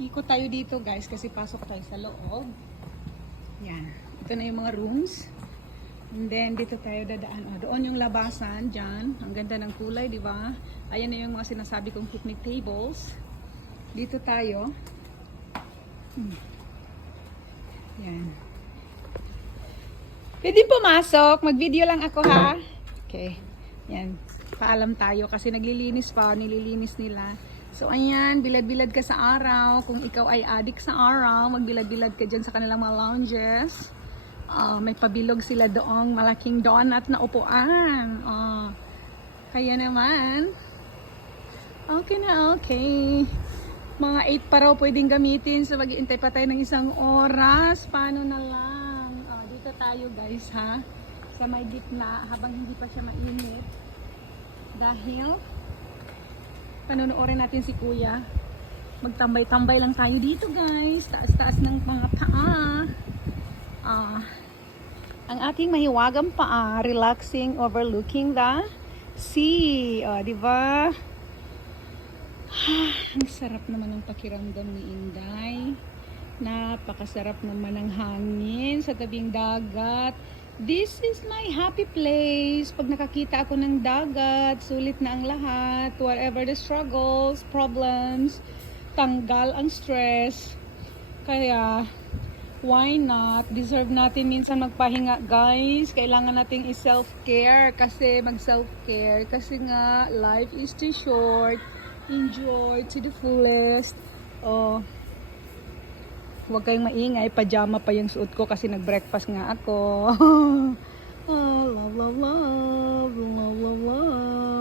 Ikot tayo dito guys kasi pasok tayo sa loob. Yan. Ito na yung mga rooms. And then dito tayo dadaan. Oh, doon yung labasan dyan. Ang ganda ng kulay, di ba? Ayan na yung mga sinasabi kong picnic tables. Dito tayo. Yan. Pwede pumasok. Mag-video lang ako ha. Okay. Yan. Paalam tayo kasi naglilinis pa. Nililinis nila. So ayan, bilad-bilad ka sa araw. Kung ikaw ay adik sa araw, magbilad-bilad ka dyan sa kanilang mga lounges. May pabilog sila doong malaking donut na upuan. Kaya naman, okay na okay. Mga 8 pa raw pwedeng gamitin. So mag-iintay pa tayo ng isang oras. Paano na lang? Dito tayo guys ha. Sa may gitna habang hindi pa siya mainit. Dahil panonoorin natin si kuya. Magtambay-tambay lang tayo dito guys. Taas-taas ng mga paa. Ang ating mahiwagang paa, relaxing, overlooking the sea. Di ba? Ang sarap naman ng pakiramdam ni Inday. Napakasarap naman ng hangin sa tabing dagat. This is my happy place. Pag nakakita ako ng dagat, sulit na ang lahat. Whatever the struggles, problems, tanggal ang stress. Kaya, why not? Deserve natin minsan magpahinga, guys. Kailangan nating i-self-care kasi mag-self-care. Kasi nga, life is too short. Enjoy to the fullest. Huwag kayong maingay, pajama pa yung suot ko kasi nag-breakfast nga ako. Love, love, love, love, love, love.